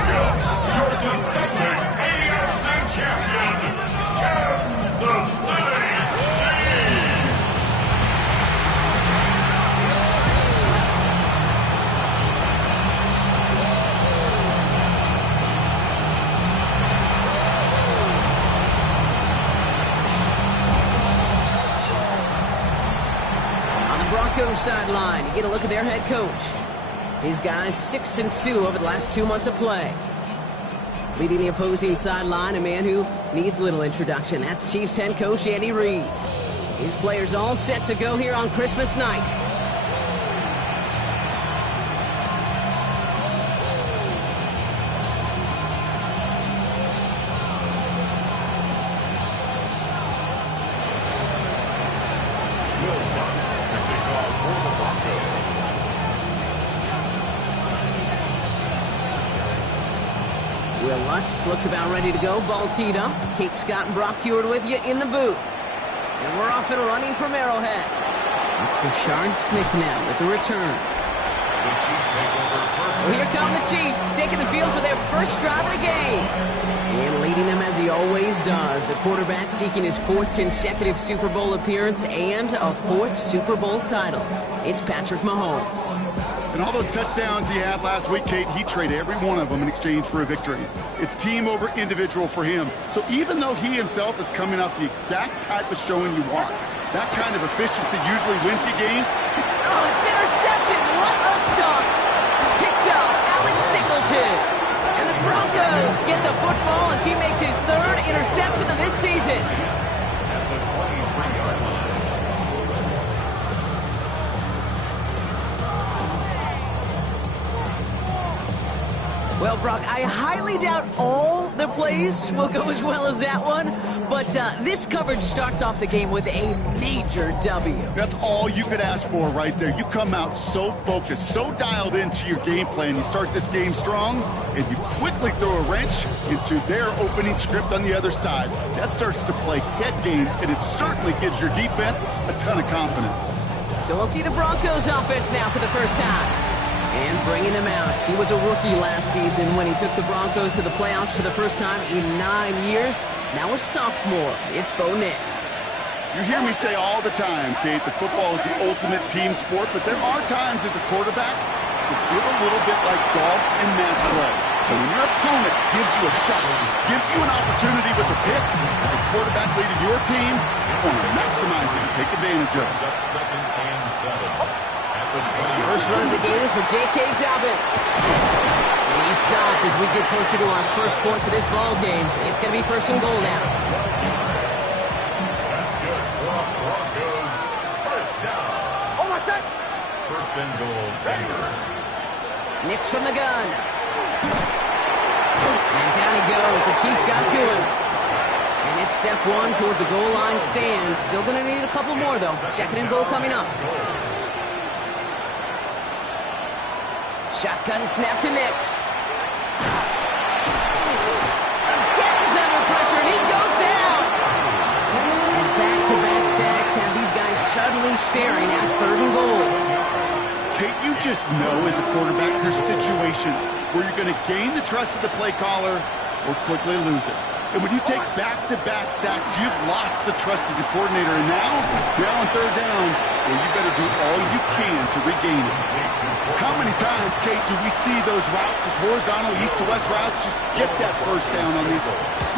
Welcome, your defending AFC champion, Kansas City Chiefs. On the Broncos sideline, you get a look at their head coach. These guys 6-2 over the last 2 months of play. Leading the opposing sideline, a man who needs little introduction. That's Chiefs head coach Andy Reid. His players all set to go here on Christmas night. Will Lutz looks about ready to go. Ball teed up. Kate Scott and Brock Heward with you in the booth. And we're off and running from Arrowhead. It's Bashard Smith now with the return. So here come the Chiefs, taking the field for their first drive of the game. And leading them as he always does. The quarterback seeking his 4th consecutive Super Bowl appearance and a 4th Super Bowl title. It's Patrick Mahomes. And all those touchdowns he had last week, Kate, he traded every one of them in exchange for a victory. It's team over individual for him. So even though he himself is coming off the exact type of showing you want, that kind of efficiency usually wins you games. Oh, it's intercepted. What a stop. Picked up Alex Singleton. And the Broncos get the football as he makes his 3rd interception of this season. At the 23-yard line. Well, Brock, I highly doubt all the plays will go as well as that one, but this coverage starts off the game with a major W. That's all you could ask for right there. You come out so focused, so dialed into your game plan. You start this game strong, and you quickly throw a wrench into their opening script on the other side. That starts to play head games, and it certainly gives your defense a ton of confidence. So we'll see the Broncos offense now for the first time. And bringing him out. He was a rookie last season when he took the Broncos to the playoffs for the first time in 9 years. Now a sophomore. It's Bo Nix. You hear me say all the time, Kate, that football is the ultimate team sport, but there are times as a quarterback that feel a little bit like golf and match play. And when your opponent gives you a shot, gives you an opportunity with a pick, as a quarterback leading your team, you want to maximize it and take advantage of it. Up 2nd and 7. First run of the game for J.K. Dobbins. And he's stopped as we get closer to our first point to this ball game. It's going to be 1st and goal now. That's good. Broncos. First down. Oh, my set. 1st and goal. Denver. Nix from the gun. And down he goes. The Chiefs got to him. And it's step 1 towards the goal line stand. Still going to need a couple more, though. 2nd and goal coming up. Shotgun snap to Nix. Again, he's under pressure, and he goes down. And back-to-back sacks have these guys suddenly staring at 3rd and goal. Kate, you just know as a quarterback there's situations where you're going to gain the trust of the play caller or quickly lose it. And when you take back-to-back sacks, you've lost the trust of the coordinator. And now on 3rd down, well, you better do all you can to regain it. How many times, Kate, do we see those routes, those horizontal east-to-west routes, just get that first down on these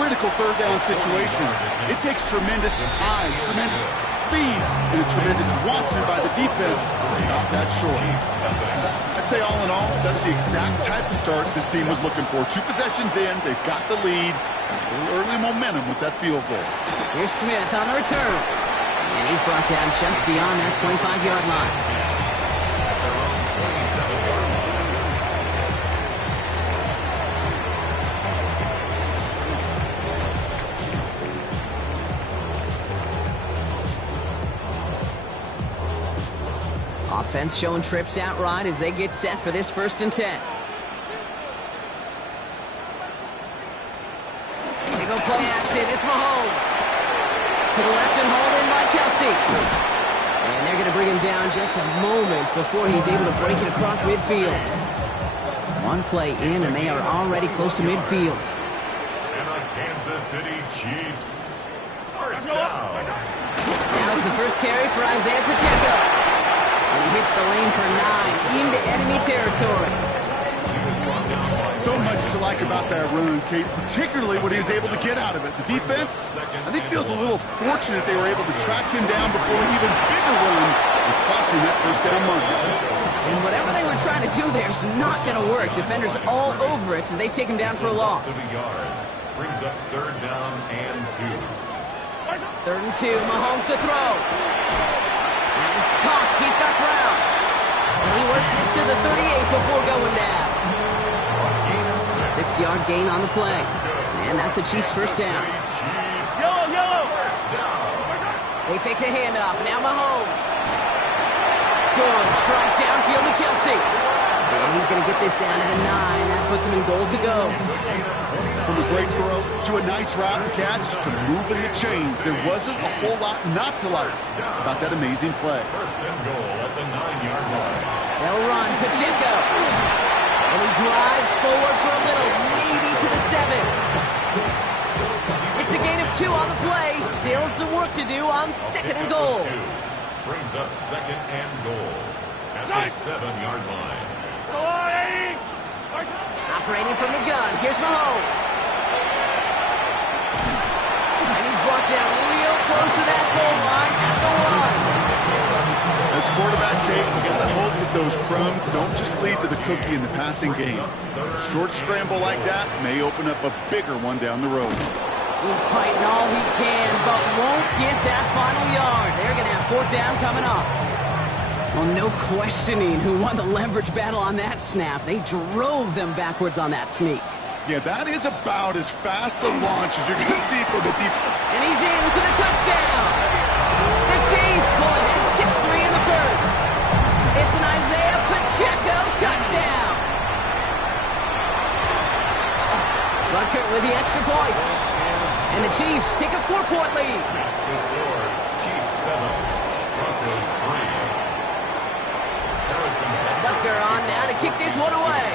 critical 3rd down situations? It takes tremendous eyes, tremendous speed, and a tremendous want-to by the defense to stop that short. I'd say all in all, that's the exact type of start this team was looking for. 2 possessions in, they've got the lead. A little early momentum with that field goal. Here's Smith on the return. And he's brought down just beyond that 25-yard line. Offense showing trips out right as they get set for this 1st and 10. They go play action. It's Mahomes. To the left and hauled in by Kelsey. And they're going to bring him down just a moment before he's able to break it across midfield. One play in, and they are already close to midfield. And the Kansas City Chiefs. First down. Now's the first carry for Isaiah Pacheco. And he hits the lane for 9 into enemy territory. So much to like about that run, Kate, particularly what he was able to get out of it. The defense, I think, feels a little fortunate they were able to track him down before an even bigger run and crossing that first down marker. And whatever they were trying to do there is not going to work. Defenders all over it, so they take him down for a loss. Brings up third down and 2. 3rd and 2, Mahomes to throw. That is caught. He's got Brown. And he works this to the 38 before going down. 6-yard gain on the play. And that's a Chiefs first down. Yellow. First down. They fake the handoff. Now Mahomes. Good. Strike downfield to Kelsey. And he's going to get this down to the 9. That puts him in goal to go. From a great throw to a nice route and catch to moving the chains, there wasn't a whole lot not to like about that amazing play. First and goal at the 9-yard line. They'll run. Pacheco. And he drives forward for a little, maybe to the 7. It's a gain of 2 on the play. Still some work to do on 2nd and goal. Brings up 2nd and goal at the 7-yard line. Operating from the gun. Here's Mahomes. And he's brought down real close to that goal line at the 1. As quarterback, Kate, you got to hope that those crumbs don't just lead to the cookie in the passing game. A short scramble like that may open up a bigger one down the road. He's fighting all he can, but won't get that final yard. They're going to have 4th down coming up. Well, no questioning who won the leverage battle on that snap. They drove them backwards on that sneak. Yeah, that is about as fast a launch as you're going to see from the deep. And he's in for the touchdown. The Chiefs pull ahead 6-3 in the first. It's an Isaiah Pacheco touchdown. Bucker with the extra point. And the Chiefs take a 4-point lead. That's the score. Chiefs 7, Broncos 3. Bucker on now to kick this one away.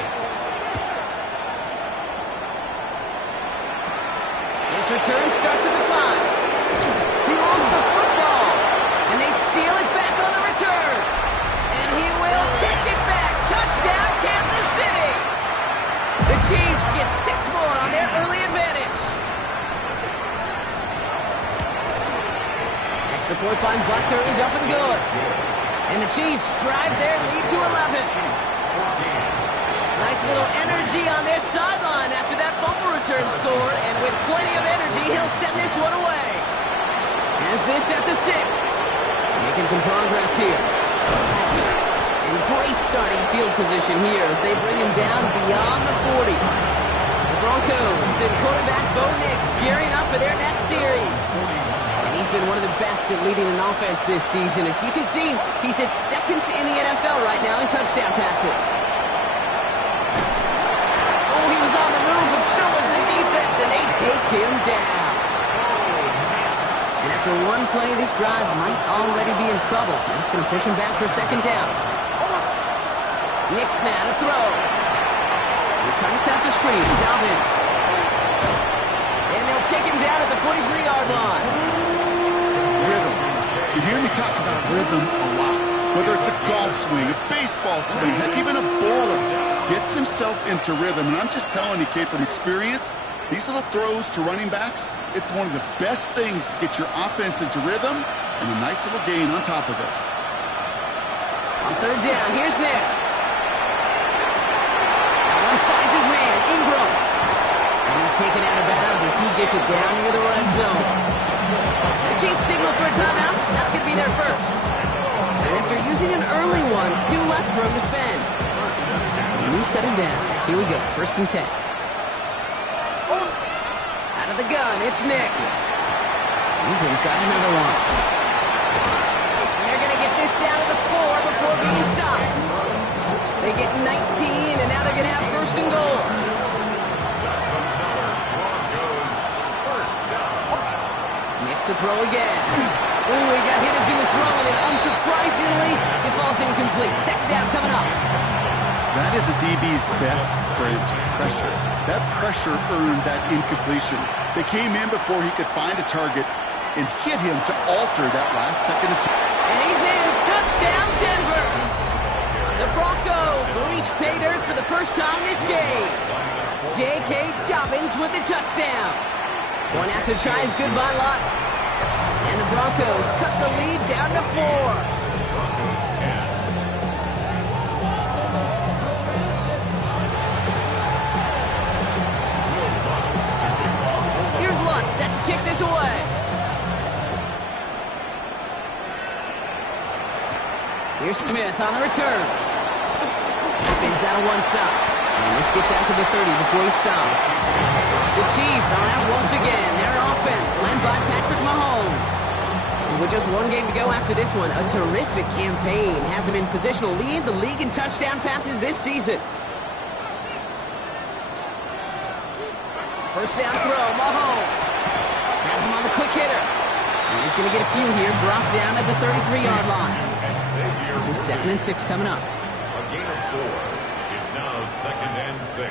His return starts at the 5. He lost the football. And they steal it back on the return. And he will take it back. Touchdown, Kansas City. The Chiefs get 6 more on their early advantage. Extra point by Bucker is up and good. And the Chiefs drive their lead to 11. Nice little energy on their sideline after that fumble return score. And with plenty of energy, he'll send this one away. Has this at the 6. Making some progress here. And great starting field position here as they bring him down beyond the 40. The Broncos and quarterback Bo Nix gearing up for their next series. He's been one of the best at leading an offense this season. As you can see, he's at 2nd in the NFL right now in touchdown passes. Oh, he was on the move, but so was the defense, and they take him down. And after one play, this drive might already be in trouble. That's going to push him back for 2nd down. Nix now to throw. They're trying to set the screen. Dobbins. And they'll take him down at the 43-yard line. Rhythm. You hear me talk about rhythm a lot. Whether it's a golf swing, a baseball swing, heck, even a bowler gets himself into rhythm. And I'm just telling you, Kate, from experience, these little throws to running backs, it's one of the best things to get your offense into rhythm and a nice little gain on top of it. On 3rd down, here's Nix. That one finds his man, Ingram. And he's taken out of bounds as he gets it down near the red zone. The Chiefs signal for a timeout. That's going to be their first. And after using an early one, 2 left for him to spend. So a new set of downs. Here we go. 1st and 10. Out of the gun, it's Nix. Ingram's got another one. And they're going to get this down to the 4 before being stopped. They get 19, and now they're going to have 1st and goal. To throw again. Ooh, he got hit as he was throwing it. Unsurprisingly, it falls incomplete. 2nd down coming up. That is a DB's best friend, pressure. That pressure earned that incompletion. They came in before he could find a target and hit him to alter that last second attempt. And he's in. Touchdown, Denver. The Broncos reach pay dirt for the first time this game. J.K. Dobbins with the touchdown. One after tries good by Lutz. And the Broncos cut the lead down to 4. Broncos 10. Here's Lutz set to kick this away. Here's Smith on the return. Spins out of one side. And this gets out to the 30 before he stops. The Chiefs are out once again. Their offense led by Patrick Mahomes. And with just one game to go after this one, a terrific campaign has him in position to lead the league in touchdown passes this season. First down throw, Mahomes. Has him on the quick hitter. And he's going to get a few here, brought down at the 33-yard line. This is 2nd and 6 coming up. A gain of 4. It's now 2nd and 6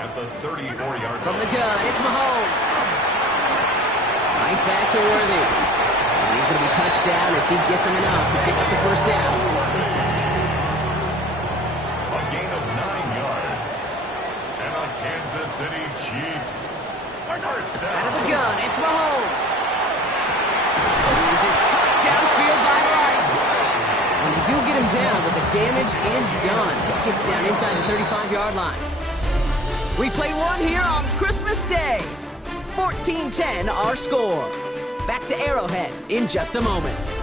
at the 34-yard line. From the gun, it's Mahomes. Right back to Worthy. And he's going to be touched down as he gets him enough to pick up the first down. A gain of 9 yards. And the Kansas City Chiefs. First down. Out of the gun, it's Mahomes. This is cut downfield by Rice. And they do get him down, but the damage is done. This gets down inside the 35-yard line. We play one here on Christmas Day. 14-10 our score. Back to Arrowhead in just a moment.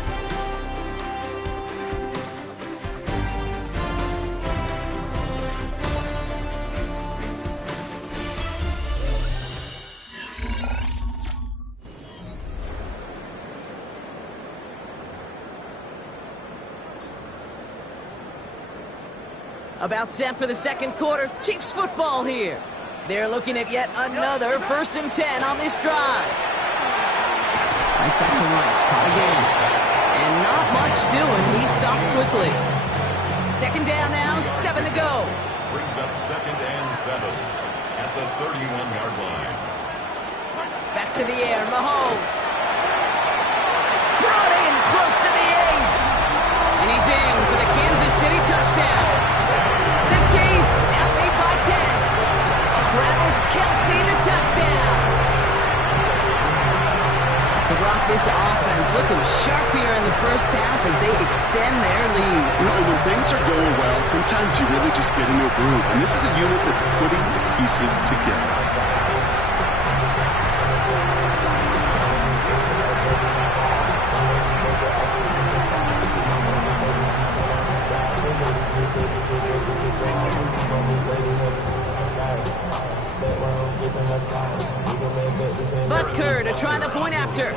About set for the second quarter. Chiefs football here. They're looking at yet another 1st and 10 on this drive. Right back to Rice. Caught again. And not much doing. He stopped quickly. Second down now. 7 to go. Brings up 2nd and 7 at the 31-yard line. Back to the air. Mahomes. Brought in close to the 8. And he's in for the Kansas City touchdown. The Chiefs now lead by 10. Travis Kelce, the touchdown. To rock this offense, looking sharp here in the first half as they extend their lead. You know, when things are going well, sometimes you really just get into a groove. And this is a unit that's putting the pieces together. Butker to try the point after.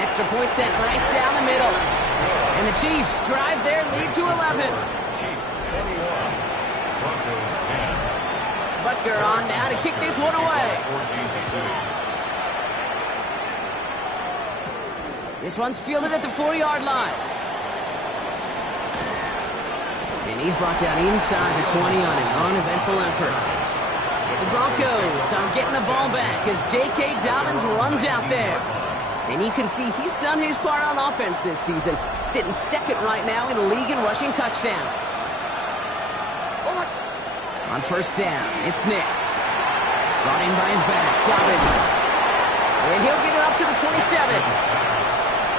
Extra point set right down the middle. And the Chiefs drive their lead to 11. Chiefs 21. Broncos 10. Butker on now to kick this one away. For Kansas City. This one's fielded at the 4-yard line. And he's brought down inside the 20 on an uneventful effort. The Broncos are getting the ball back as J.K. Dobbins runs out there. And you can see he's done his part on offense this season, sitting 2nd right now in the league in rushing touchdowns. On first down, it's Nims. Brought in by his back, Dobbins. And he'll get it up to the 27.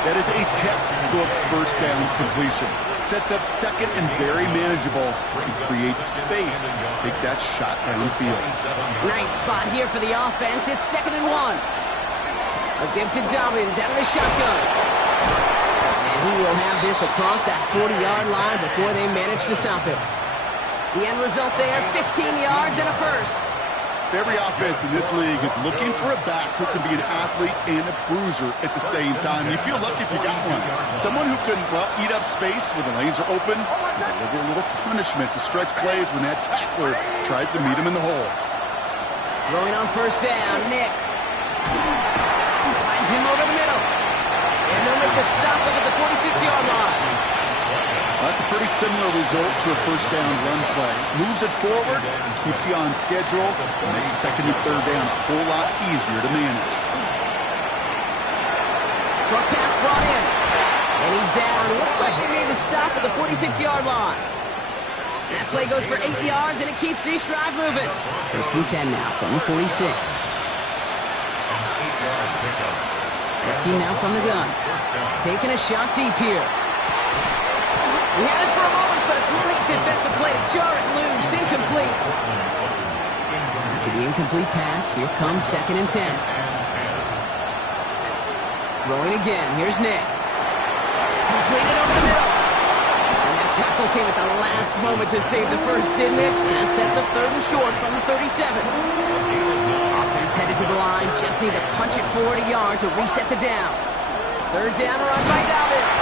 That is a textbook first down completion. Sets up 2nd and very manageable and creates space to take that shot downfield. Nice spot here for the offense. It's 2nd and 1. A give to Dobbins out of the shotgun. And he will have this across that 40-yard line before they manage to stop him. The end result there, 15 yards and a first. Every offense in this league is looking for a back who can be an athlete and a bruiser at the same time. You feel lucky if you got one. Someone who can, well, eat up space when the lanes are open and deliver a little punishment to stretch plays when that tackler tries to meet him in the hole. Throwing on first down, Nims. Finds him over the middle. And they'll make the stop up at the 46-yard line. That's a pretty similar result to a first down run play. Moves it forward, keeps you on schedule, and makes second and third down a whole lot easier to manage. Short pass brought in. And he's down. Looks like they made the stop at the 46-yard line. That play goes for 8 yards, and it keeps this drive moving. First and 10 now from the 46. Looking now from the gun. Taking a shot deep here. He had it for a moment, but a great defensive play to jar it loose. Incomplete. After the incomplete pass, here comes second and 10. Throwing again. Here's Nims. Completed over the middle. And that tackle came at the last moment to save the first, didn't it? That sets up third and short from the 37. Offense headed to the line. Just need to punch it forward a yard to reset the downs. Third down run by Dobbins.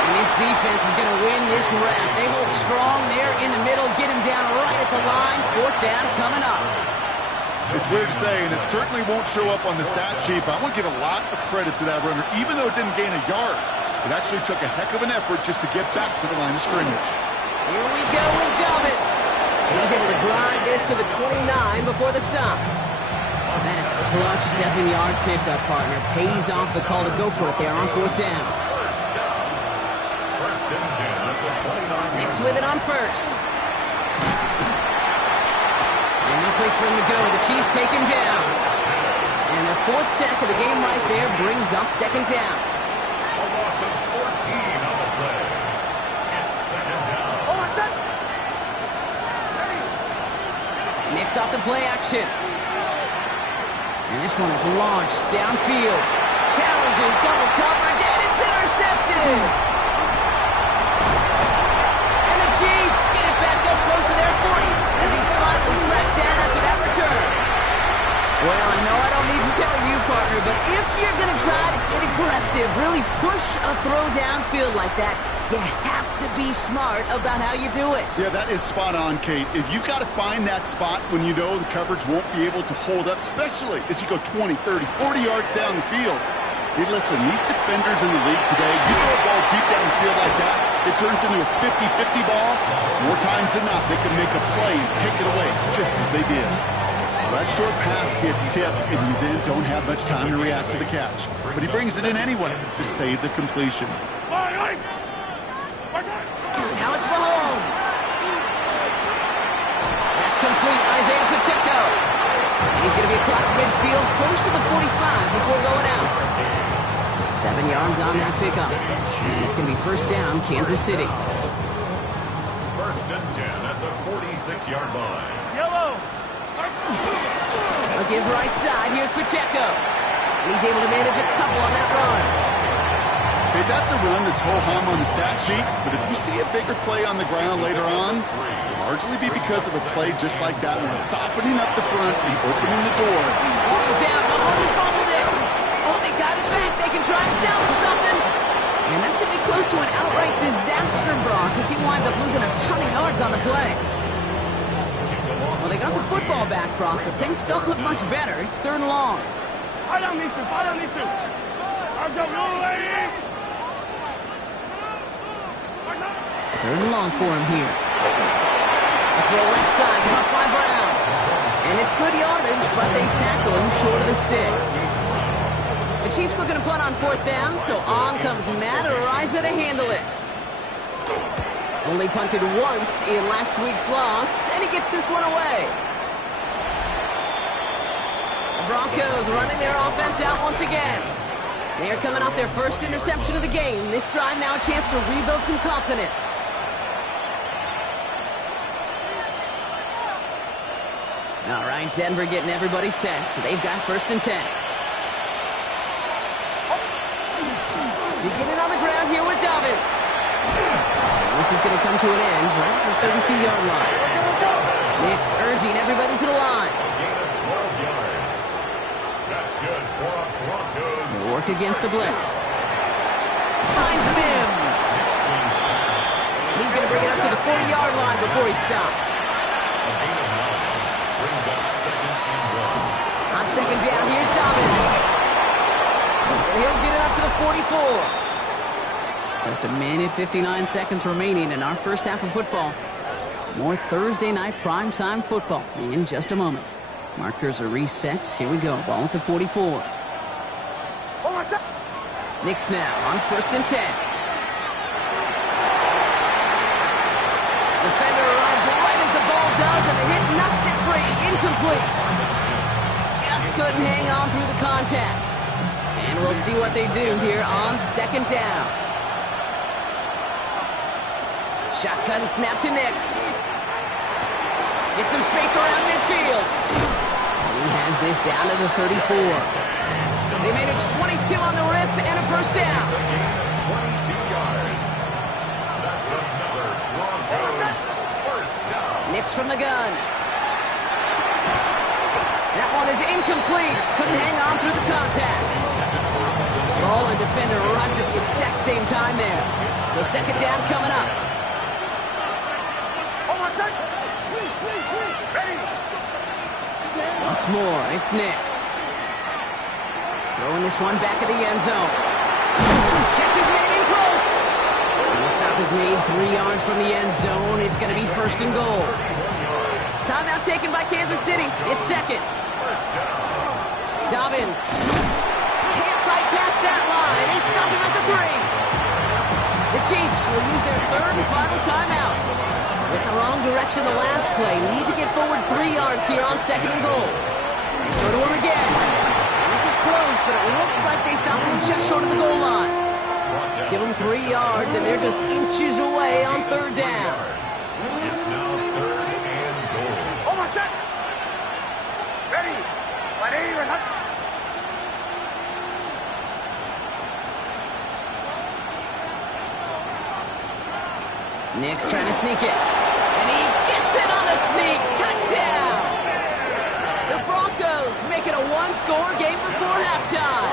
And this defense is going to win this round. They hold strong there in the middle. Get him down right at the line. Fourth down coming up. It's weird to say, and it certainly won't show up on the stat sheet, but I want to give a lot of credit to that runner. Even though it didn't gain a yard, it actually took a heck of an effort just to get back to the line of scrimmage. Here we go with Dobbins. He's able to drive this to the 29 before the stop. That is a clutch 7-yard pickup, partner. Pays off the call to go for it there on fourth down. First and 10 at the 29. Nims with it on first. And no place for him to go. The Chiefs take him down. And their fourth sack of the game right there brings up second down. A loss of 14 on the play. It's second down. Nims off the play action. And this one is launched downfield. Challenges double coverage, and it's intercepted. And the Chiefs get it back up close to their 40 as he's finally tracked down after that return. Well, I know I don't need to tell you, partner, but if you're going to try to get aggressive, really push a throw downfield like that, you have to be smart about how you do it. Yeah, that is spot on, Kate. If you've got to find that spot when you know the coverage won't be able to hold up, especially as you go 20, 30, 40 yards down the field. Hey, listen, these defenders in the league today, you throw a ball deep down the field like that, it turns into a 50-50 ball. More times than not, they can make a play and take it away, just as they did. That short pass gets tipped, and you then don't have much time to react to the catch. But he brings it in anyway to save the completion. Now it's Mahomes. That's complete. Isaiah Pacheco. And he's going to be across midfield, close to the 45 before going out. 7 yards on that pickup. And it's going to be first down, Kansas City. First and 10 at the 46-yard line. Yellow. A give right side. Here's Pacheco. And he's able to manage a couple on that run. Okay, that's a run that's ho-hum on the stat sheet, but if you see a bigger play on the ground later on, it'll largely be because of a play just like that one, softening up the front and opening the door. Ball is out. Mahomes fumbled it. Oh, they got it back. They can try and salvage something. And that's going to be close to an outright disaster, Brock, as he winds up losing a ton of yards on the play. Well, they got the football back, Brock, but things don't look much better. It's third and long. Fight on these two. Fight on these two. Arms up, lady. Third and long for him here. A throw left side, caught by Brown. And it's good yardage, but they tackle him short of the sticks. The Chiefs looking to punt on fourth down, so on comes Matt Araiza to handle it. Only punted once in last week's loss, and he gets this one away. The Broncos running their offense out once again. They are coming off their first interception of the game. This drive now a chance to rebuild some confidence. All right, Denver getting everybody set. So they've got first and 10. Beginning on the ground here with Dobbins. This is going to come to an end right at the 32-yard line. Nims urging everybody to the line. Gain of 12 yards. That's good for a Broncos. They'll work against the blitz. Finds Nims. He's going to bring it up to the 40-yard line before he stopped. A gain of 9 brings up second and 1. On second down, here's Dobbins. And he'll get it up to the 44. Just a minute, 59 seconds remaining in our first half of football. More Thursday night primetime football in just a moment. Markers are reset. Here we go. Ball at the 44. Nims now on 1st and 10. Defender arrives right as the ball does, and the hit knocks it free. Incomplete. Just couldn't hang on through the contact. And we'll see what they do here on 2nd down. Shotgun snap to Nims. Gets some space around midfield. He has this down to the 34. They managed 22 on the rip and a 1st down. 22 yards. That's another Broncos 1st down. Nims from the gun. That one is incomplete. Couldn't hang on through the contact. Ball and defender arrived at the exact same time there. So 2nd down coming up. Once more, it's Nims. Throwing this one back at the end zone. Catch is made in close. And the stop is made 3 yards from the end zone. It's going to be 1st and goal. Timeout taken by Kansas City. It's 2nd. Dobbins. Can't fight past that line. They stop him at the 3. The Chiefs will use their 3rd and final timeout. With the wrong direction the last play, need to get forward 3 yards here on 2nd and goal. And go to him again. This is close, but it looks like they stopped him just short of the goal line. Give them 3 yards, and they're just inches away on 3rd down. It's now 3rd and goal. Ready. Nims trying to sneak it. And he gets it on a sneak. Touchdown! The Broncos make it a 1-score game before halftime.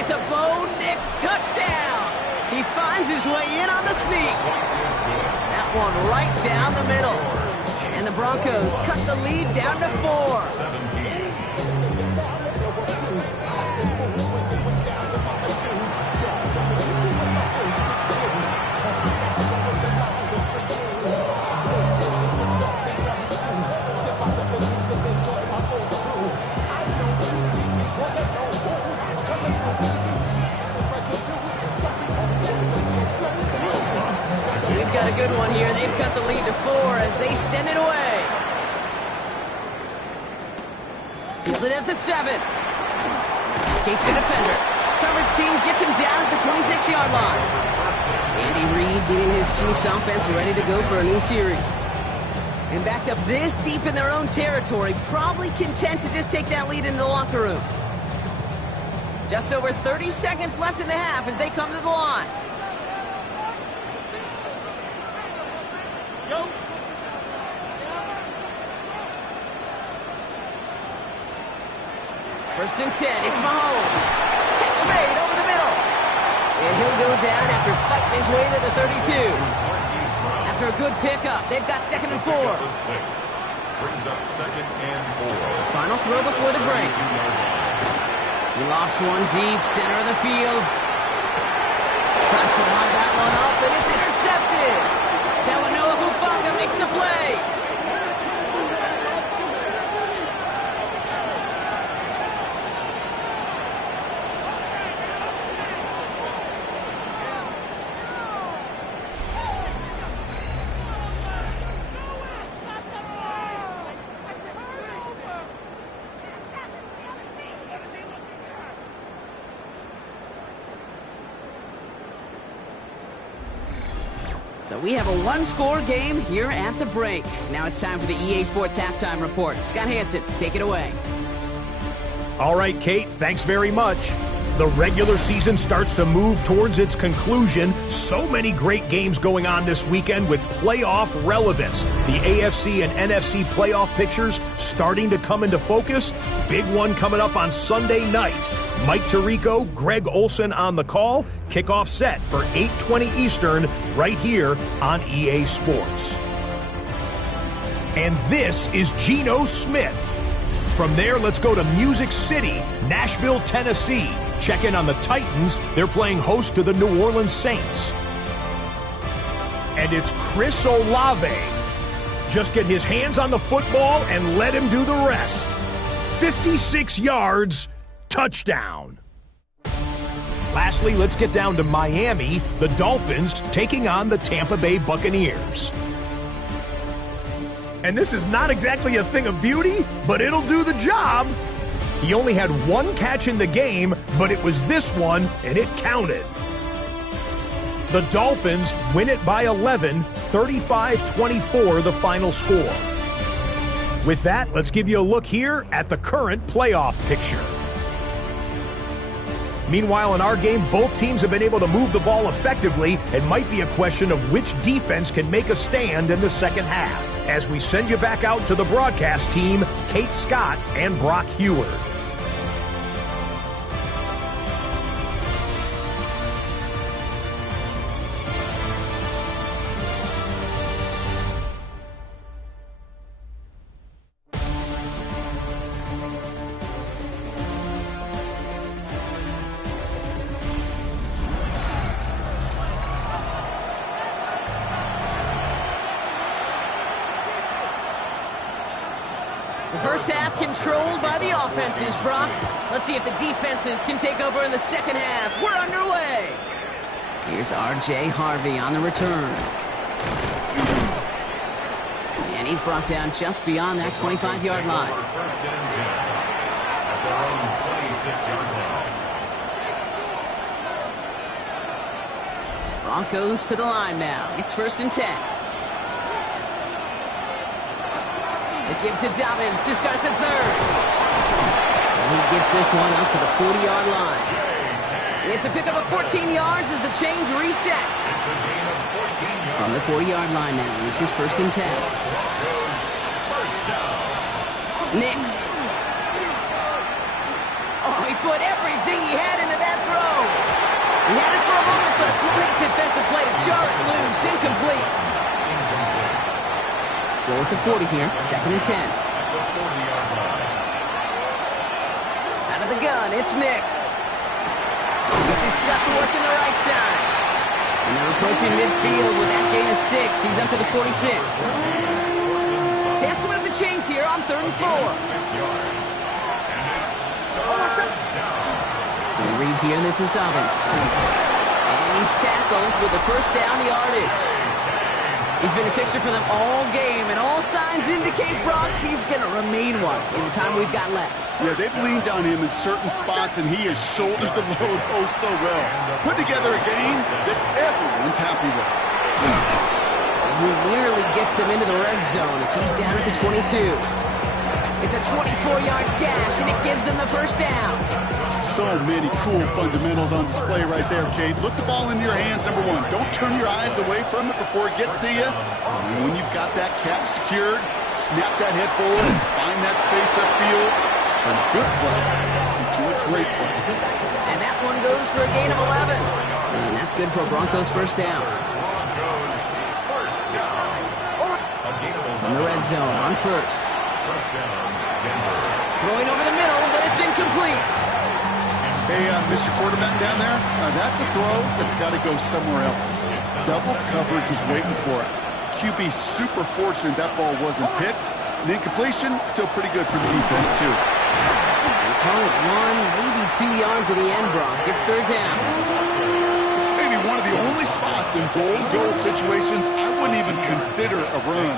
It's a Bo Nims touchdown. He finds his way in on the sneak. That one right down the middle. And the Broncos cut the lead down to 4. 17. We've got a good one here. They've cut the lead to 4 as they send it away. Fielded at the 7. Escapes the defender. Coverage team gets him down at the 26-yard line. Andy Reid getting his Chiefs offense ready to go for a new series. And backed up this deep in their own territory, probably content to just take that lead into the locker room. Just over 30 seconds left in the half as they come to the line. First and 10, it's Mahomes. Catch made over the middle. And he'll go down after fighting his way to the 32. After a good pickup, they've got 2nd and 4. Brings up 2nd and 4. Final throw before the break. He lofts one deep, center of the field. Tries to lob that one up, and it's intercepted. Talanoa Hufanga makes the play. So we have a 1-score game here at the break. Now it's time for the EA Sports Halftime Report. Scott Hansen, take it away. All right, Kate, thanks very much. The regular season starts to move towards its conclusion. So many great games going on this weekend with playoff relevance. The AFC and NFC playoff pictures starting to come into focus. Big one coming up on Sunday night. Mike Tirico, Greg Olson on the call. Kickoff set for 8:20 Eastern right here on EA Sports. And this is Geno Smith. From there, let's go to Music City, Nashville, Tennessee. Check in on the Titans. They're playing host to the New Orleans Saints. And it's Chris Olave. Just get his hands on the football and let him do the rest. 56 yards, touchdown. Lastly, let's get down to Miami. The Dolphins taking on the Tampa Bay Buccaneers. And this is not exactly a thing of beauty, but it'll do the job. He only had one catch in the game, but it was this one, and it counted. The Dolphins win it by 11, 35-24 the final score. With that, let's give you a look here at the current playoff picture. Meanwhile, in our game, both teams have been able to move the ball effectively. It might be a question of which defense can make a stand in the second half. As we send you back out to the broadcast team, Kate Scott and Brock Heward. The first half controlled by the offenses, Brock. Let's see if the defenses can take over in the second half. We're underway. Here's R.J. Harvey on the return. And he's brought down just beyond that 25-yard line. First and 10 at their own 26-yard line. Broncos to the line now. It's first and 10. They give to Dobbins to start the third. And he gets this one up to the 40-yard line. It's a pickup of 14 yards as the chains reset. It's a gain of 14 yards. From the 40-yard line now, this is first and 10. Broncos first down. Nims. Oh, he put everything he had into that throw. He had it for a moment, but a great defensive play to jar it loose. Incomplete. So at the 40 here, second and 10. At the 40-yard line. Out of the gun, it's Nims. This is Sutton working the right side. And they're approaching midfield with that gain of 6. He's up to the 46. Chance to move the chains here on third and 4. 6 yards. And it's third down. So we read here, and this is Dobbins. And he's tackled with the first down yardage. He's been a fixture for them all game, and all signs indicate, Brock, he's going to remain one in the time we've got left. Yeah, they've leaned on him in certain spots, and he has shouldered the load oh so well. Put together a game that everyone's happy with. And who nearly gets them into the red zone as he's down at the 22. It's a 24-yard gash, and it gives them the first down. So many cool fundamentals on display right there, Kate. Look the ball in your hands, number one. Don't turn your eyes away from it before it gets to you. And when you've got that catch secured, snap that head forward, find that space upfield, turn a good play into a great play. And that one goes for a gain of 11. And that's good for Broncos first down. Broncos first down. A gain of 11. In the red zone on first. First down, Denver. Throwing over the middle, but it's incomplete. Hey, Mr. Quarterback down there, that's a throw that's got to go somewhere else. Double coverage was waiting for it. QB super fortunate that ball wasn't picked. And incompletion, still pretty good for the defense, too. And call it 1, maybe 2 yards at the end, Brock. It's third down. This may be one of the only spots in goal situations I wouldn't even consider a run.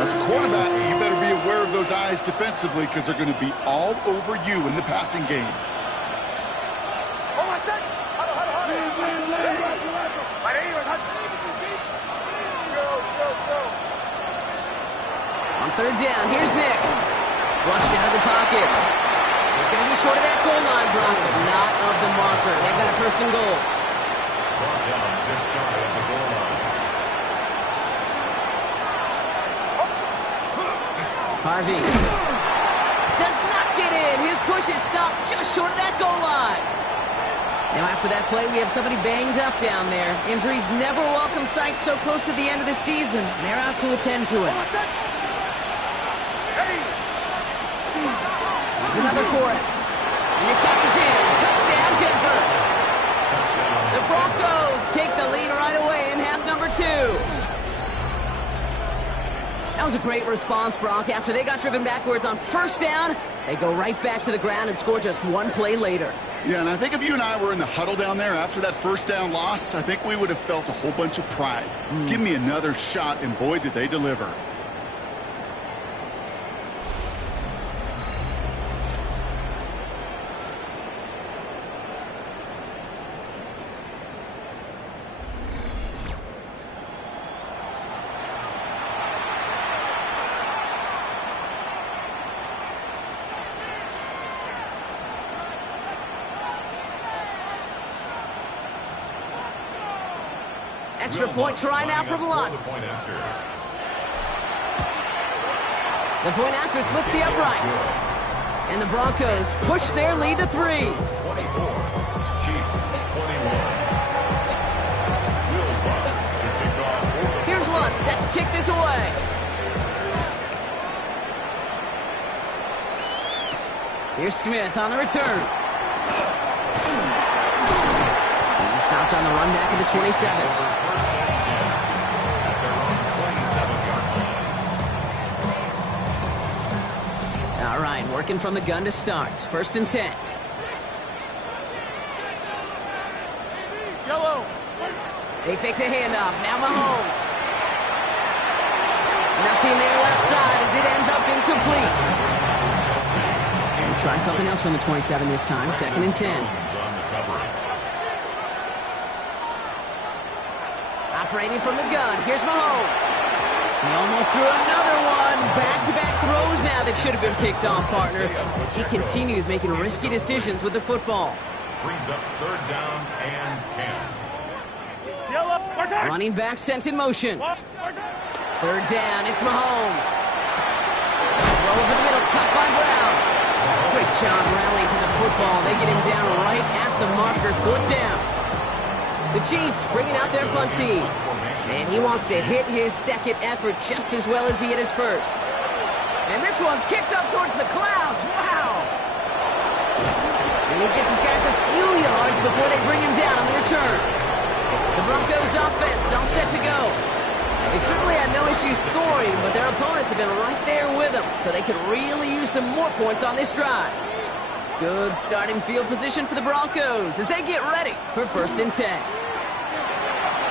As a quarterback, you better be aware of those eyes defensively because they're going to be all over you in the passing game. On third down, here's Nims. Flushed out of the pocket. He's going to be short of that goal line, Brock, but not of the marker. They've got a first and goal. Brought down just shy of the goal line. Harvey does not get in. His push is stopped just short of that goal line. Now after that play, we have somebody banged up down there. Injuries never welcome sight so close to the end of the season. They're out to attend to it. Here's another for it. And this time he's in. Touchdown. down, Denver. The Broncos take the lead right away in half number 2. That was a great response, Brock. After they got driven backwards on first down, they go right back to the ground and score just one play later. Yeah, and I think if you and I were in the huddle down there after that first down loss, I think we would have felt a whole bunch of pride. Give me another shot, and boy, did they deliver. Extra point try now from Lutz. The point after splits the uprights. And the Broncos push their lead to 3. 24, Chiefs 21. Will Lutz to kick off. Here's Lutz set to kick this away. Here's Smith on the return. He's stopped on the run back into 27. All right, working from the gun to start. 1st and 10. Yellow. They fake the handoff. Now Mahomes. Nothing there left side as it ends up incomplete. And try something else from the 27 this time. 2nd and 10. Operating from the gun. Here's Mahomes. He almost threw another one. Back-to-back throws now that should have been picked off, partner, as he continues making risky decisions with the football. Brings up 3rd down and 10. Yellow. Running back sent in motion. 3rd down, it's Mahomes. Throw over the middle, cut by Brown. Great job rallying to the football. They get him down right at the marker, 4th down. The Chiefs bringing out their punt team. And he wants to hit his second effort just as well as he hit his first. And this one's kicked up towards the clouds. Wow! And he gets his guys a few yards before they bring him down on the return. The Broncos offense all set to go. They certainly had no issue scoring, but their opponents have been right there with them, so they could really use some more points on this drive. Good starting field position for the Broncos as they get ready for 1st and 10.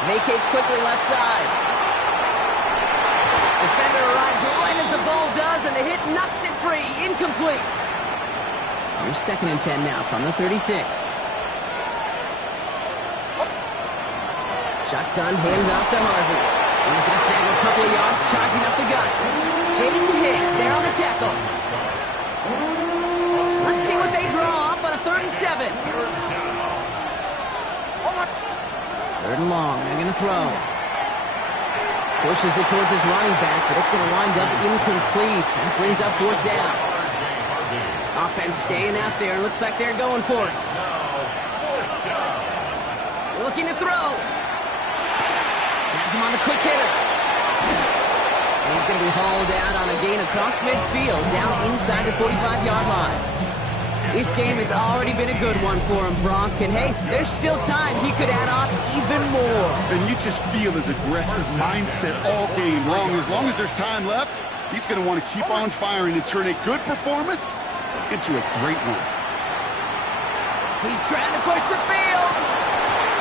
Vacates quickly left side. Defender arrives right as the ball does, and the hit knocks it free. Incomplete. Here's 2nd and 10 now from the 36. Shotgun hands off to Harvey. He's going to snag a couple of yards, charging up the gut. Jaden Hicks there on the tackle. Let's see what they draw up on a 3rd and 7. 3rd and long, they're going to throw. Pushes it towards his running back, but it's going to wind up incomplete. That brings up 4th down. Offense staying out there. Looks like they're going for it. Looking to throw. Has him on the quick hitter. And he's going to be hauled out on a gain across midfield, down inside the 45-yard line. This game has already been a good one for him, Brock. And hey, there's still time. He could add on even more. And you just feel his aggressive mindset all game long. As long as there's time left, he's going to want to keep on firing and turn a good performance into a great one. He's trying to push the field.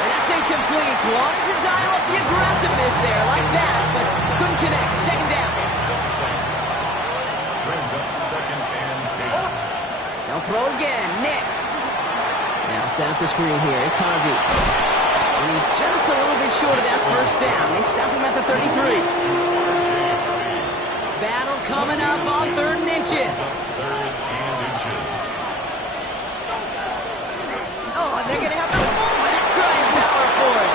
And that's incomplete. Wanted to dial up the aggressiveness there like that, but couldn't connect. 2nd down. Brings up 2nd and 10. They'll throw again. Nix. Now set up the screen here. It's Harvey. And he's just a little bit short of that 1st down. They stop him at the 33. Battle coming up on 3rd and inches. 3rd and inches. Oh, and they're going to have the fullback trying power for it.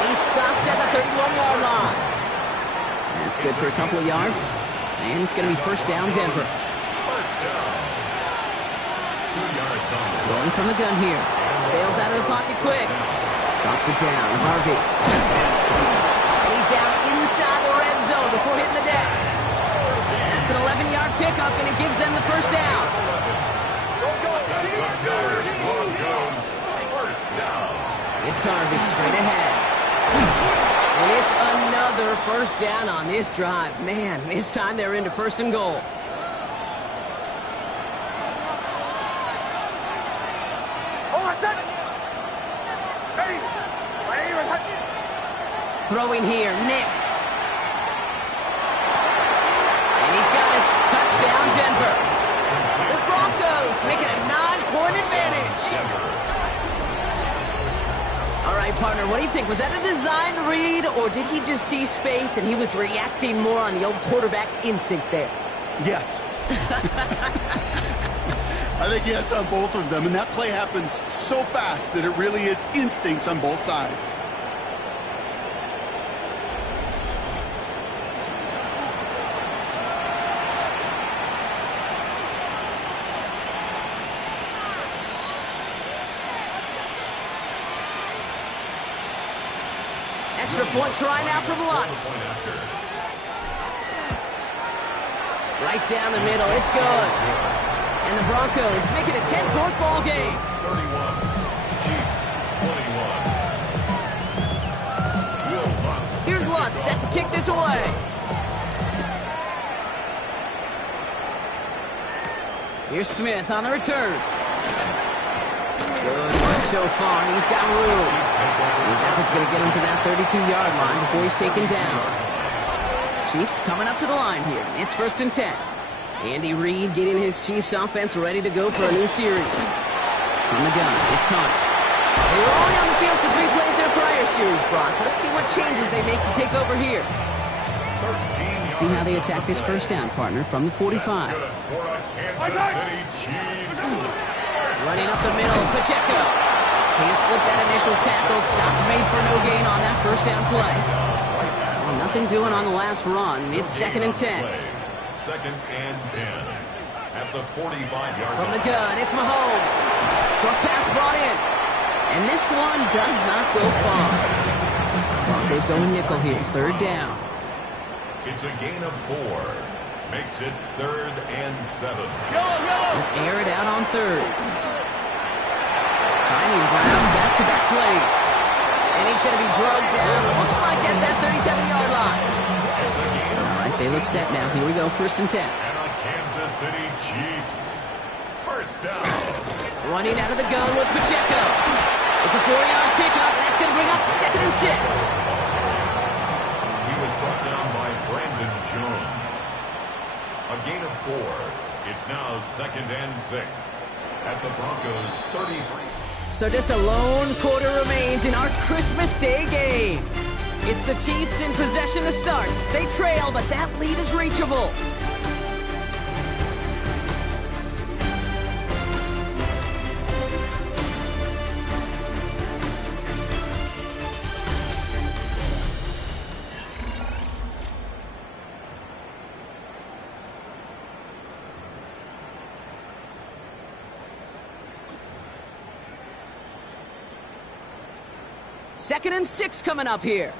And he's stopped at the 31-yard line. That's good for a couple of yards. And it's going to be 1st down, Denver. 1st down. 2 yards on the Going from the gun here. Bails out of the pocket quick. Drops it down. Harvey. And he's down inside the red zone before hitting the deck. That's an 11-yard pickup, and it gives them the 1st down. Broncos down. It's Harvick straight ahead. And it's another first down on this drive. Man, this time they're into first and goal. Throwing here, Nims. And he's got it. Touchdown, Denver. The Broncos make it a 9-point advantage. All right, partner, what do you think? Was that a design read, or did he just see space and he was reacting more on the old quarterback instinct there? Yes. I think yes on both of them, and that play happens so fast that it really is instincts on both sides. Extra point try now from Lutz. Right down the middle, it's good. And the Broncos make it a 10-point ball game. 31, Chiefs 21. Will Lutz. Here's Lutz, set to kick this away. Here's Smith on the return. Good work so far. He's got room. His effort's going to get him to that 32-yard line before he's taken down. Chiefs coming up to the line here. It's 1st and 10. Andy Reid getting his Chiefs offense ready to go for a new series. From the gun, it's Hunt. They were only on the field for 3 plays their prior series, Brock. Let's see what changes they make to take over here. Let's see how they attack this first down, partner, from the 45. Kansas City Chiefs. Running up the middle, Pacheco. Can't slip that initial tackle. Stops made for no gain on that first down play. Well, nothing doing on the last run. It's 2nd and 10. 2nd and 10. At the 45-yard From the gun, it's Mahomes. Short pass brought in. And this one does not go far. Broncos going nickel here. 3rd down. It's a gain of 4. Makes it 3rd and 7. Air it out on 3rd. Finding Brown, back-to-back plays. And he's going to be drugged down. Looks like at that 37-yard line. All right, they look set now. Here we go, 1st and 10. And on Kansas City Chiefs. First down. Running out of the gun with Pacheco. It's a 4-yard pickup, and that's going to bring up 2nd and 6. He was brought down by Brandon Jones. A gain of 4. It's now 2nd and 6. At the Broncos 33. So just a lone quarter remains in our Christmas Day game. It's the Chiefs in possession to start. They trail, but that lead is reachable. Second and 6 coming up here.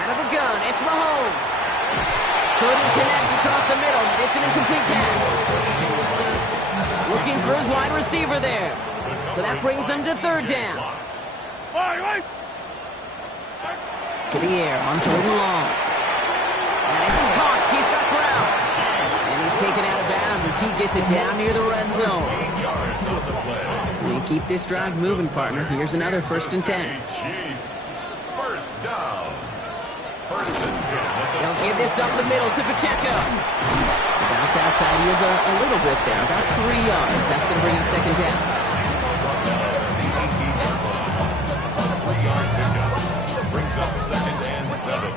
Out of the gun, it's Mahomes. Couldn't connect across the middle. It's an incomplete pass. Looking for his wide receiver there. So that brings them to 3rd down. To the air on 3rd and long. And he's caught. He's got Brown. And he's taken out of bounds as he gets it down near the red zone. And keep this drive moving, partner. Here's another 1st and 10. Chiefs. First down. 1st and 10. They'll give this up the middle to Pacheco. Bounce outside. He is a little bit there. About 3 yards. That's going to bring him 2nd down. The 18-yard line. 3-yard pickup. Brings up 2nd and 7.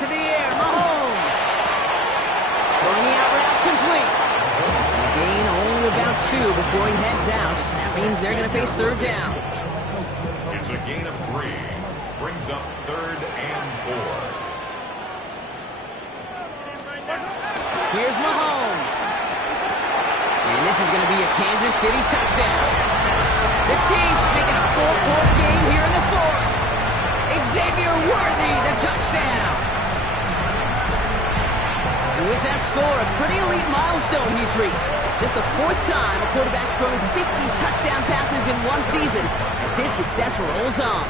To the air, Mahomes. Throwing the out route complete. And a gain only about 2 before he heads out. That means they're going to face 3rd down. It's a gain of 3. Brings up 3rd and 4. Here's Mahomes. And this is going to be a Kansas City touchdown. The Chiefs making a 4-point game here in the fourth. Xavier Worthy, the touchdown. And with that score, a pretty elite milestone he's reached. Just the fourth time a quarterback's thrown 50 touchdown passes in one season as his success rolls on.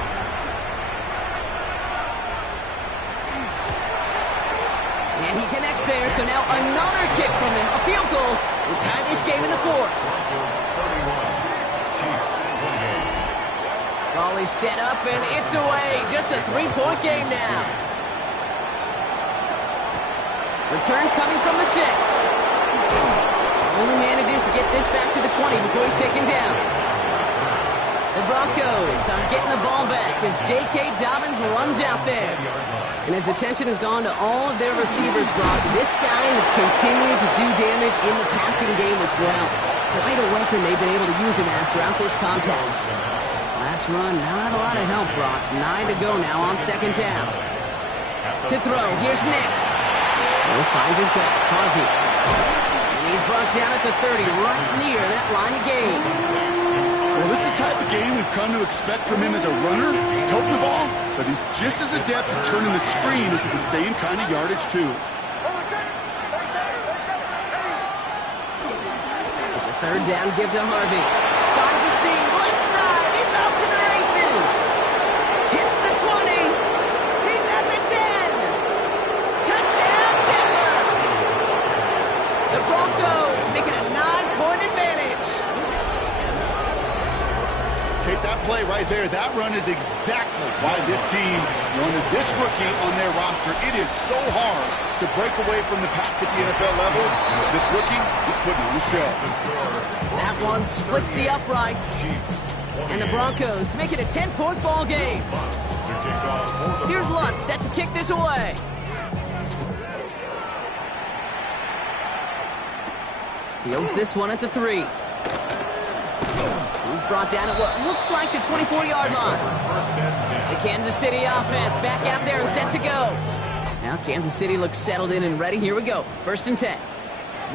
And he connects there, so now another kick from him. A field goal will tie this game in the fourth. Broncos 31, Chiefs 28. Ball is set up, and it's away. Just a 3-point game now. Return coming from the 6. Only manages to get this back to the 20 before he's taken down. The Broncos are getting the ball back as J.K. Dobbins runs out there. And his attention has gone to all of their receivers, Brock. This guy has continued to do damage in the passing game as well. Quite a weapon they've been able to use him as throughout this contest. Last run, not a lot of help, Brock. 9 to go now on second down. To throw, here's Nims. Finds his back, Harvey. And he's brought down at the 30, right near that line of game. Well, this is the type of game we've come to expect from him as a runner, toting the ball, but he's just as adept at turning the screen into the same kind of yardage, too. It's a third down give to Harvey. Finds a seam, left side, he's off to the races. Hits the 20. He's at the 10. Touchdown, Denver. The Broncos making a 9-point advantage. Take that play right there. That run is exactly why this team wanted this rookie on their roster. It is so hard to break away from the pack at the NFL level. This rookie is putting on a show. That one splits the uprights. And the Broncos make it a 10-point ball game. Here's Lutz set to kick this away. Fields this one at the 3. He's brought down at what looks like the 24-yard line. The Kansas City offense back out there and set to go. Now Kansas City looks settled in and ready. Here we go. 1st and 10.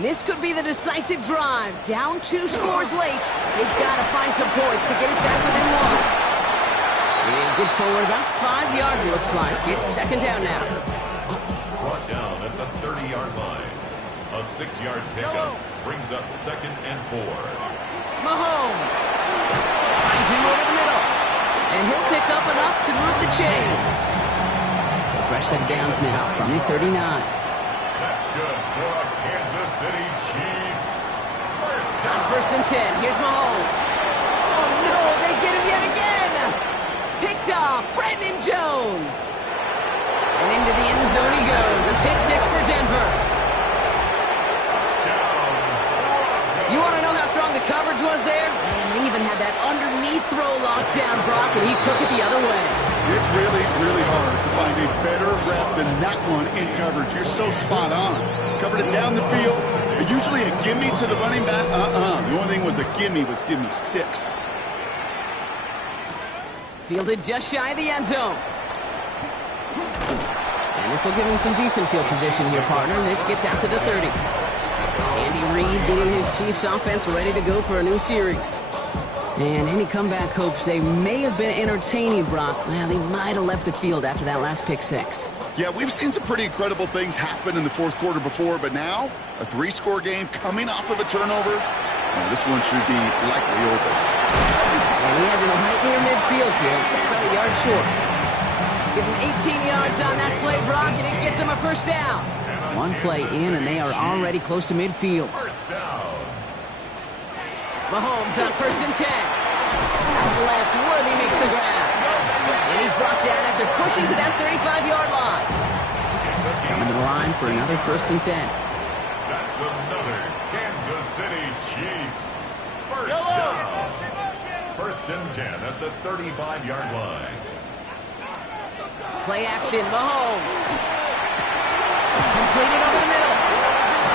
This could be the decisive drive. Down 2 scores late. They've got to find some points to get it back within 1. And good forward, about 5 yards it looks like. It's second down now. Brought down at the 30-yard line. A 6-yard pickup brings up 2nd and 4. Mahomes finds him over the middle, and he'll pick up enough to move the chains. So fresh set of downs now from the 39. That's good for a Kansas City Chiefs. First down. 1st and 10. Here's Mahomes. Oh no, they get him yet again. Picked off Brandon Jones, and into the end zone he goes. A pick 6 for Denver. You want to know how strong the coverage was there? Man, they even had that underneath throw locked down, Brock, and he took it the other way. It's really, really hard to find a better rep than that one in coverage. You're so spot on. Covered it down the field. Usually a gimme to the running back. The only thing was a gimme was give me 6. Fielded just shy of the end zone. And this will give him some decent field position here, partner. This gets out to the 30. Andy Reid getting his Chiefs offense ready to go for a new series. And any comeback hopes they may have been entertaining, Brock. Well, they might have left the field after that last pick 6. Yeah, we've seen some pretty incredible things happen in the 4th quarter before, but now a 3-score game coming off of a turnover. Well, this one should be likely over. And he has him right near midfield here. It's about a yard short. Give him 18 yards on that play, Brock, and it gets him a first down. One play in, and they are already close to midfield. First down. Mahomes on 1st and 10. Out left, Worthy makes the grab. And he's brought down after pushing to that 35-yard line. Coming to the line for another 1st and 10. That's another Kansas City Chiefs. First down. 1st and 10 at the 35-yard line. Play action, Mahomes. Completed over the middle.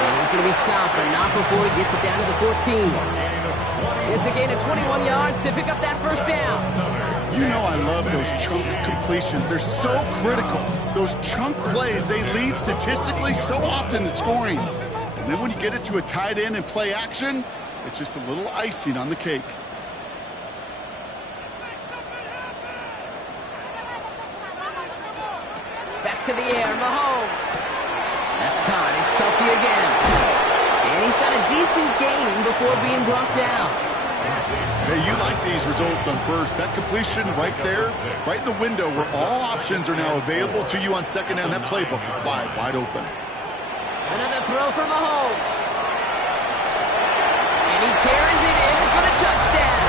And he's going to be stopped, but not before he gets it down to the 14. It's a gain of 21 yards to pick up that first down. You know I love those chunk completions. They're so critical. Those chunk plays, they lead statistically so often to scoring. And then when you get it to a tight end and play action, it's just a little icing on the cake. to the air. Mahomes. That's caught. It's Kelsey again. And he's got a decent gain before being brought down. Hey, you like these results on first. That completion right there, right in the window where all options are now available to you on second down. That playbook wide open. Another throw for Mahomes. And he carries it in for the touchdown.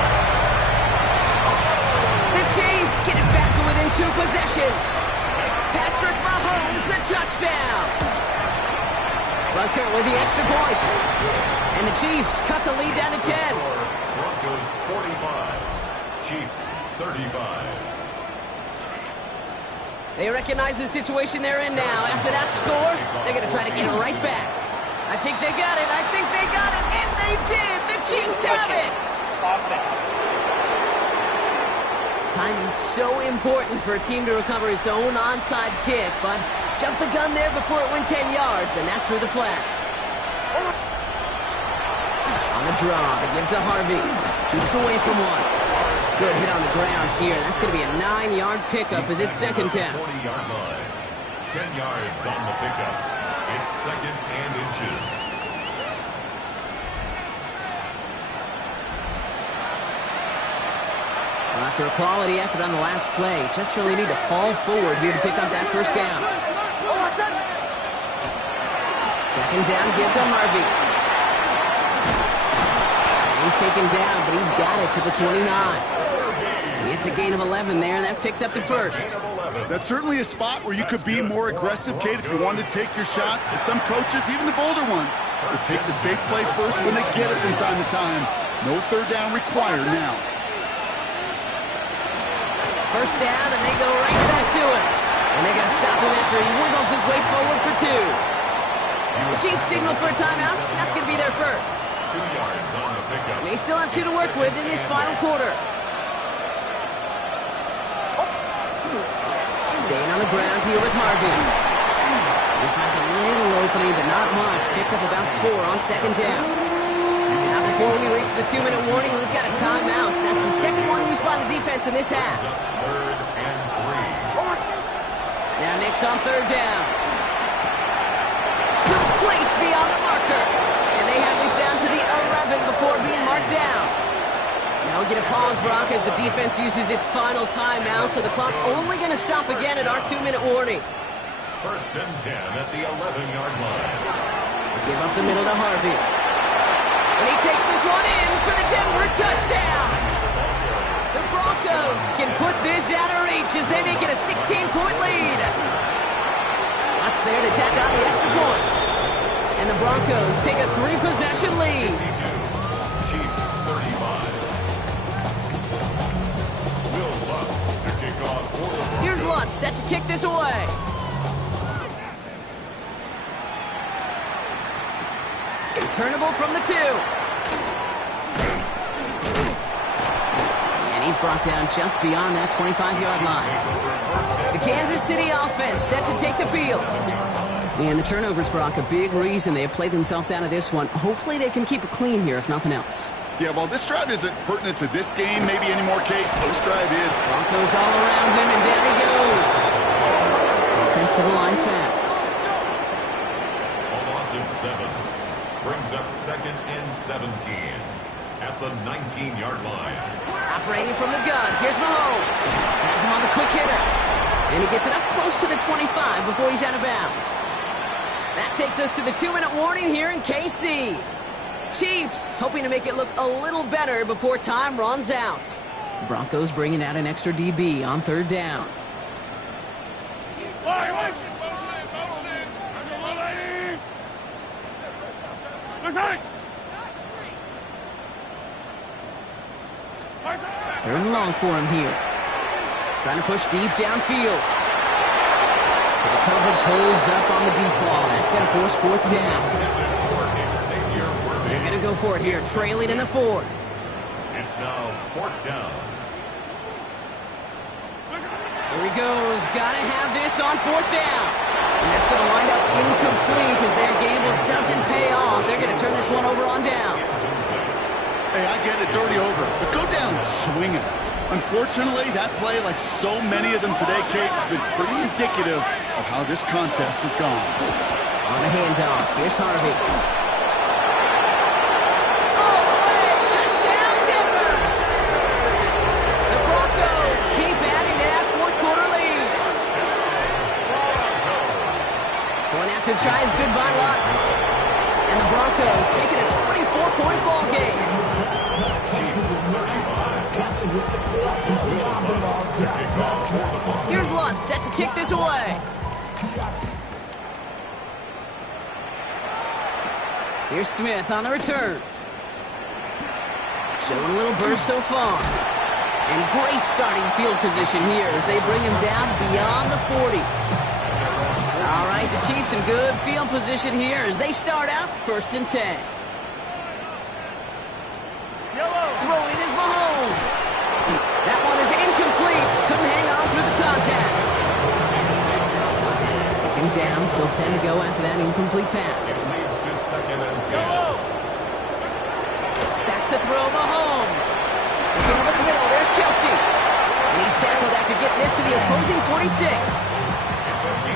The Chiefs get it back to within 2 possessions. Patrick Mahomes, the touchdown. Rucker with the extra point. And the Chiefs cut the lead down to 10. Broncos 45, Chiefs 35. They recognize the situation they're in now. After that score, they're going to try to get it right back. I think they got it. I think they got it. And they did. The Chiefs have it. Timing's so important for a team to recover its own onside kick, but jumped the gun there before it went 10 yards, and that drew the flag. On the draw, they give to Harvey. Shoots away from one. Good hit on the ground here. That's going to be a 9-yard pickup as it's second down. 40-yard line. 10 yards on the pickup. It's second and inches. Well, after a quality effort on the last play, just really need to fall forward here to pick up that first down. Second down, give to Harvey. He's taken down, but he's got it to the 29. It's a gain of 11 there, and that picks up the first. That's certainly a spot where you could be more aggressive, Kate, if you wanted to take your shots. And some coaches, even the bolder ones, will take the safe play first when they get it from time to time. No third down required now. First down, and they go right back to him. And they're going to stop him after he wiggles his way forward for 2. The Chiefs signal for a timeout. That's going to be their first. 2 yards on the pickup. They still have 2 to work with in this final quarter. Staying on the ground here with Harvey. He finds a little opening, but not much. Picked up about 4 on second down. Now before we reach the 2-minute warning, we've got a timeout. That's the second one used by the defense in this half. Third and 3. Now Nick's on third down. Complete beyond the marker. And they have this down to the 11 before being marked down. Now we get a pause, Brock, as the defense uses its final timeout, so the clock only going to stop again at our 2-minute warning. First and 10 at the 11-yard line. Give up the middle to Harvey. And he takes this one in for the Denver touchdown. The Broncos can put this out of reach as they make it a 16-point lead. That's there to tack on the extra point. And the Broncos take a 3-possession lead. 52, Chiefs 35. Will Lutz to kick off for the Broncos. Here's Lutz set to kick this away. Returnable from the 2. And he's brought down just beyond that 25-yard line. The Kansas City offense set to take the field. And the turnovers, Brock, a big reason they have played themselves out of this one. Hopefully they can keep it clean here, if nothing else. Yeah, well, this drive isn't pertinent to this game maybe anymore, Kate. This drive is. Broncos all around him, and down he goes. Offensive line fast. A loss of 7 brings up second and 17 at the 19-yard line. Operating from the gun, here's Mahomes. Has him on the quick hitter. And he gets it up close to the 25 before he's out of bounds. That takes us to the 2-minute warning here in KC. Chiefs hoping to make it look a little better before time runs out. Broncos bringing out an extra DB on third down. Third and long for him here. Trying to push deep downfield. So the coverage holds up on the deep ball. That's going to force fourth down. They're going to go for it here, trailing in the 4th. It's now 4th down. Here he goes. Got to have this on 4th down. And that's going to wind up incomplete as their gamble doesn't pay off. They're going to turn this one over on downs. Hey, I get it. It's already over. But go down swinging. Unfortunately, that play, like so many of them today, Kate, has been pretty indicative of how this contest has gone. On the handoff, here's Harvey. All the way, touchdown Denver! The Broncos keep adding to that fourth-quarter lead. Going after tries goodbye Lutz. And the Broncos taking a 24-point ball game. Here's Lutz set to kick this away. Here's Smith on the return. Showing a little burst so far. And great starting field position here as they bring him down beyond the 40. All right, the Chiefs in good field position here as they start out 1st and 10. Throwing is Mahomes. That one is incomplete. Couldn't hang on through the contact. 2nd down, still 10 to go after that incomplete pass. It leads to 2nd and 10. Back to throw Mahomes. Looking over the middle, there's Kelsey. And he's tackled after getting this to the opposing 46.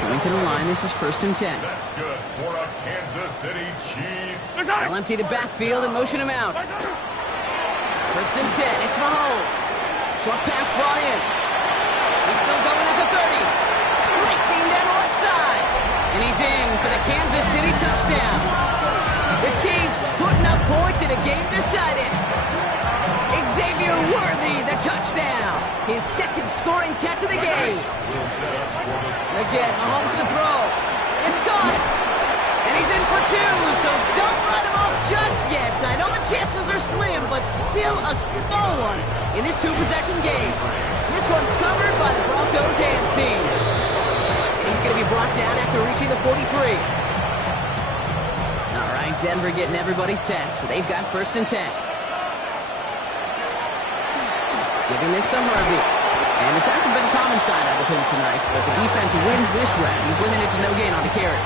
Going to the line, this is 1st and 10. That's good for a Kansas City Chiefs. They'll empty the backfield and motion him out. 1st and 10, it's Mahomes. Short pass brought in. He's still going at the 30. Racing down the left side. And he's in for the Kansas City touchdown. The Chiefs putting up points in a game decided. Xavier Worthy, the touchdown. His 2nd scoring catch of the game. Again, Mahomes to throw. It's caught. And he's in for 2, so don't write him off just yet. I know the chances are slim, but still a small one in this 2-possession game. And this one's covered by the Broncos hands team. And he's going to be brought down after reaching the 43. All right, Denver getting everybody set, so they've got 1st and 10. Giving this to Harvey. And this hasn't been a common side out of him tonight, but the defense wins this round. He's limited to no gain on the carry.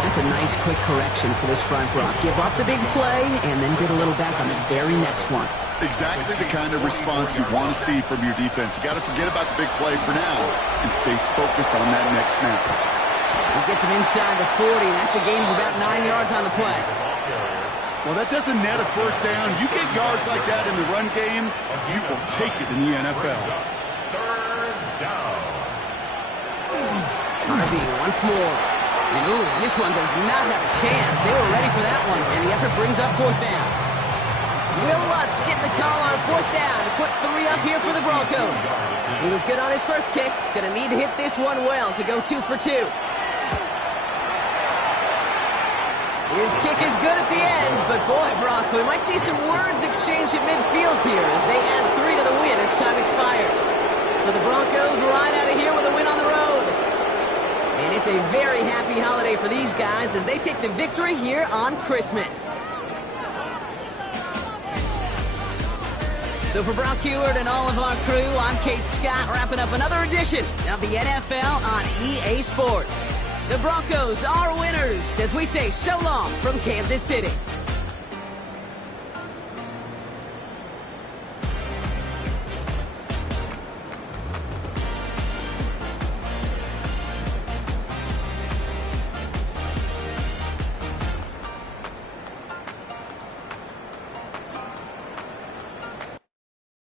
That's a nice quick correction for this front, Brock. Give up the big play and then get a little back on the very next one. Exactly the kind of response you want to see from your defense. You got to forget about the big play for now and stay focused on that next snap. He gets him inside the 40. That's a gain of about 9 yards on the play. Well, that doesn't net a 1st down. You get yards like that in the run game, you will take it in the NFL. 3rd down. Harvey once more. And ooh, this one does not have a chance. They were ready for that one, and the effort brings up 4th down. Will Lutz getting the call on 4th down to put 3 up here for the Broncos. He was good on his first kick. Gonna need to hit this one well to go 2 for 2. His kick is good at the ends, but boy, Brock, we might see some words exchanged at midfield here as they add 3 to the win as time expires. So the Broncos ride out of here with a win on the road. And it's a very happy holiday for these guys as they take the victory here on Christmas. So for Brock Heward and all of our crew, I'm Kate Scott, wrapping up another edition of the NFL on EA Sports. The Broncos are winners as we say so long from Kansas City.